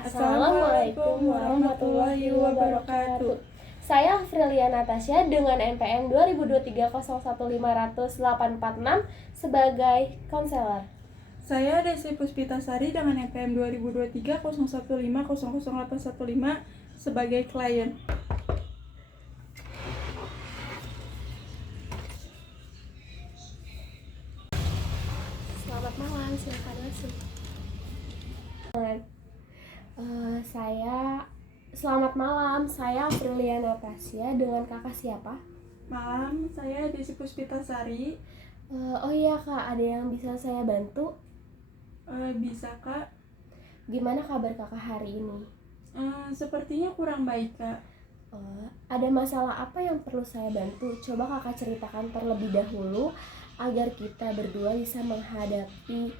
Assalamualaikum warahmatullahi wabarakatuh. Saya Afrilia Natasha dengan NPM 2023015846 sebagai konselor. Saya Desi Puspitasari dengan NPM 202301500815 sebagai klien. Selamat malam, silakan masuk. Selamat malam, saya Afrilia Natasha dengan kakak siapa? Malam, saya Desi Puspitasari. Oh iya kak, ada yang bisa saya bantu? Bisa kak? Gimana kabar kakak hari ini? Sepertinya kurang baik kak. Ada masalah apa yang perlu saya bantu? Coba kakak ceritakan terlebih dahulu agar kita berdua bisa menghadapi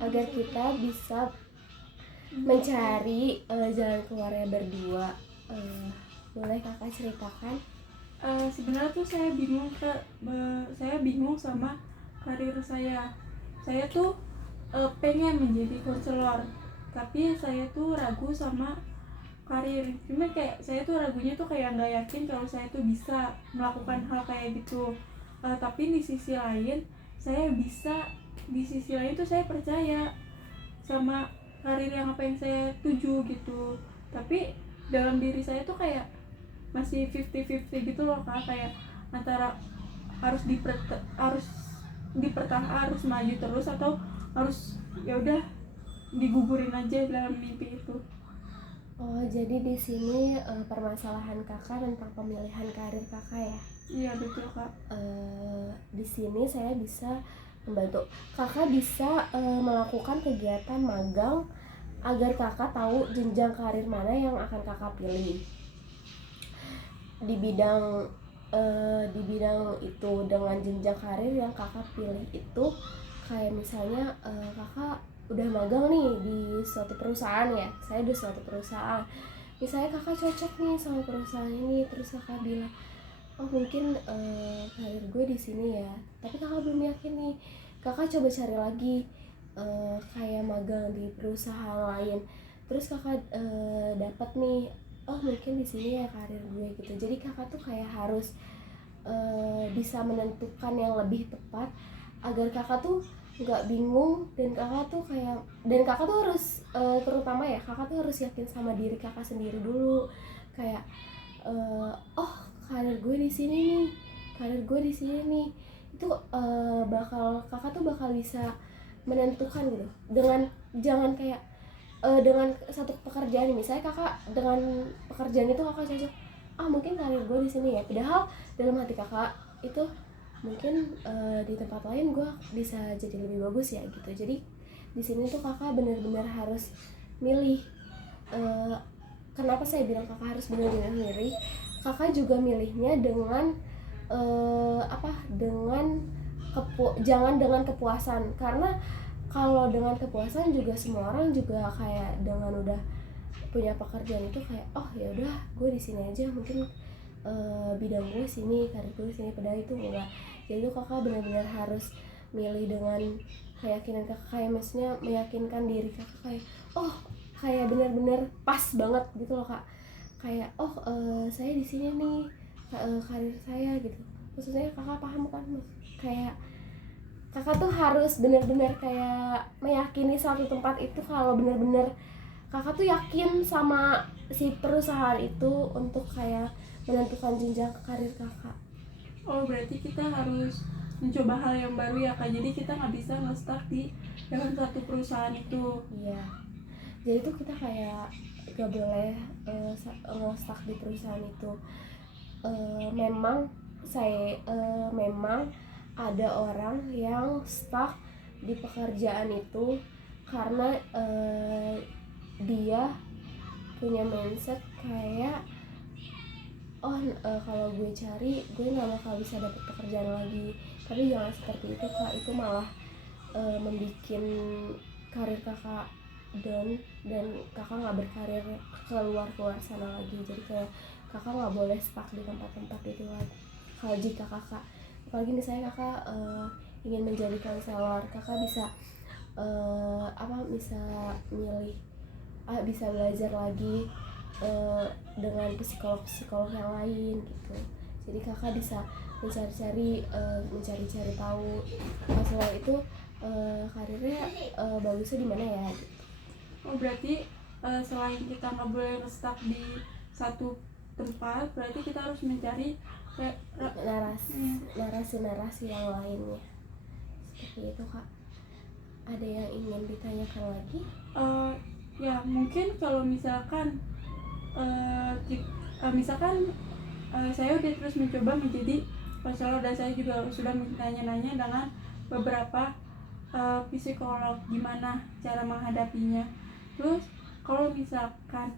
agar kita bisa mencari jalan keluarnya berdua. Boleh kakak ceritakan? Sebenarnya tuh saya bingung kak. Saya bingung sama karir saya. Saya tuh pengen menjadi konselor, tapi saya tuh ragu sama karir. Cuma kayak saya tuh ragunya tuh kayak nggak yakin kalau saya tuh bisa melakukan hal kayak gitu. Tapi di sisi lain saya bisa, di sisi lain tuh saya percaya sama karir yang apa yang saya tuju gitu. Tapi dalam diri saya tuh kayak masih 50-50 gitu loh kak, kayak antara harus harus maju terus atau harus ya udah digugurin aja dalam mimpi itu. Oh, jadi di sini permasalahan kakak tentang pemilihan karir kakak ya? Iya betul kak. Di sini saya bisa membantu. Kakak bisa melakukan kegiatan magang agar kakak tahu jenjang karir mana yang akan kakak pilih. Di bidang itu dengan jenjang karir yang kakak pilih itu kayak misalnya kakak udah magang nih di suatu perusahaan ya, saya di suatu perusahaan, misalnya kakak cocok nih sama perusahaan ini, terus kakak bilang oh mungkin karir gue di sini ya, tapi kakak belum yakin nih, kakak coba cari lagi kayak magang di perusahaan lain, terus kakak dapat nih oh mungkin di sini ya karir gue gitu. Jadi kakak tuh kayak harus bisa menentukan yang lebih tepat agar kakak tuh nggak bingung, dan kakak tuh harus terutama ya kakak tuh harus yakin sama diri kakak sendiri dulu, kayak oh karir gue di sini nih, karir gue di sini nih, itu kakak tuh bakal bisa menentukan gitu, dengan jangan kayak dengan satu pekerjaan, misalnya kakak dengan pekerjaan itu kakak cocok, mungkin karir gue di sini ya, padahal dalam hati kakak itu mungkin di tempat lain gue bisa jadi lebih bagus ya gitu. Jadi di sini tuh kakak benar-benar harus milih. Kenapa saya bilang kakak harus benar-benar milih? Kakak juga milihnya dengan jangan dengan kepuasan, karena kalau dengan kepuasan juga semua orang juga kayak dengan udah punya pekerjaan itu kayak oh ya udah gue di sini aja, mungkin bidang gue sini, karir gue sini, padahal itu enggak. Jadi tuh kakak benar-benar harus milih dengan keyakinan kakak, kayak maksudnya meyakinkan diri kakak kayak oh kayak benar-benar pas banget gitu loh kak, kayak oh saya di sini nih karir saya gitu. Maksudnya kakak paham kan, kayak kakak tuh harus benar-benar kayak meyakini suatu tempat itu kalau benar-benar kakak tuh yakin sama si perusahaan itu untuk kayak menentukan jenjang karir kakak. Oh berarti kita harus mencoba hal yang baru ya kak, jadi kita nggak bisa nge-stuck di dalam satu perusahaan itu. Iya, jadi tuh kita kayak gak boleh nge-stuck di perusahaan itu. Memang ada orang yang stuck di pekerjaan itu karena dia punya mindset kayak kalau gue cari gue nggak bakal bisa dapet pekerjaan lagi. Tapi jangan seperti itu kak, itu malah membuat karir kakak down dan kakak nggak berkarir keluar sana lagi. Jadi kayak kakak nggak boleh stuck di tempat-tempat itu lagi. Kalau jika kakak, apalagi misalnya kakak ingin menjadi konselor, kakak bisa bisa milih bisa belajar lagi dengan psikolog yang lain gitu. Jadi kakak bisa mencari-cari tahu konselor itu karirnya bagusnya di mana ya gitu. Oh berarti selain kita nggak boleh stuck di satu tempat, berarti kita harus mencari narasi yang lainnya. Seperti itu kak. Ada yang ingin ditanyakan lagi? Ya mungkin kalau misalkan saya udah terus mencoba menjadi konselor dan saya juga sudah nanya-nanya dengan beberapa psikolog gimana cara menghadapinya. Terus kalau misalkan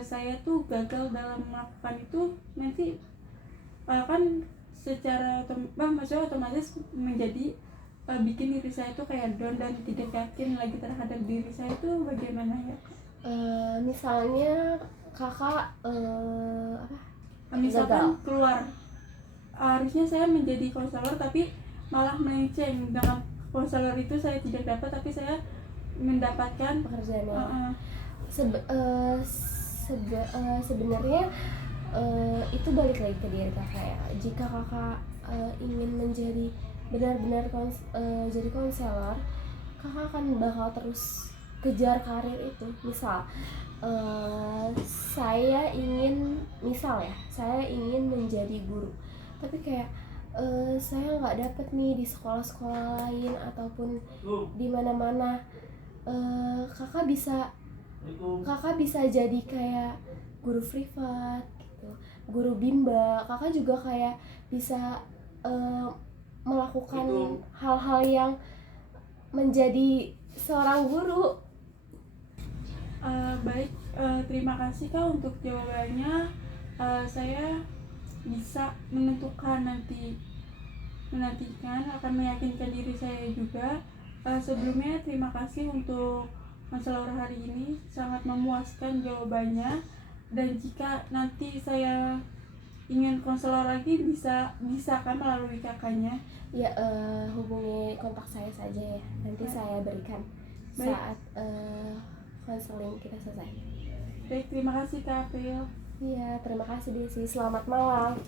saya tuh gagal dalam melakukan itu, nanti kan secara maksudnya otomatis menjadi bikin diri saya tuh kayak down dan tidak yakin lagi terhadap diri saya tuh bagaimana ya? Misalnya kakak misalkan gagal. keluar, harusnya saya menjadi konselor tapi malah melenceng, dengan konselor itu saya tidak dapat tapi saya mendapatkan pekerjaannya. Sebenarnya itu balik lagi ke diri kakak ya. Jika kakak ingin menjadi benar-benar jadi konselor, kakak akan bakal terus kejar karir itu. Misal saya ingin menjadi guru, tapi kayak saya nggak dapet nih di sekolah-sekolah lain ataupun di mana-mana. Kakak bisa jadi kayak guru privat gitu, guru bimba. Kakak juga kayak bisa melakukan hal-hal yang menjadi seorang guru. Baik, terima kasih Kak untuk jawabannya. Saya bisa menantikan akan meyakinkan diri saya juga. Sebelumnya terima kasih untuk konselor hari ini, sangat memuaskan jawabannya. Dan jika nanti saya ingin konselor lagi, bisa kan melalui kakaknya? Ya, hubungi kontak saya saja ya, nanti saya berikan saat konseling kita selesai. Baik, terima kasih Kak April. Iya, terima kasih Desi, selamat malam.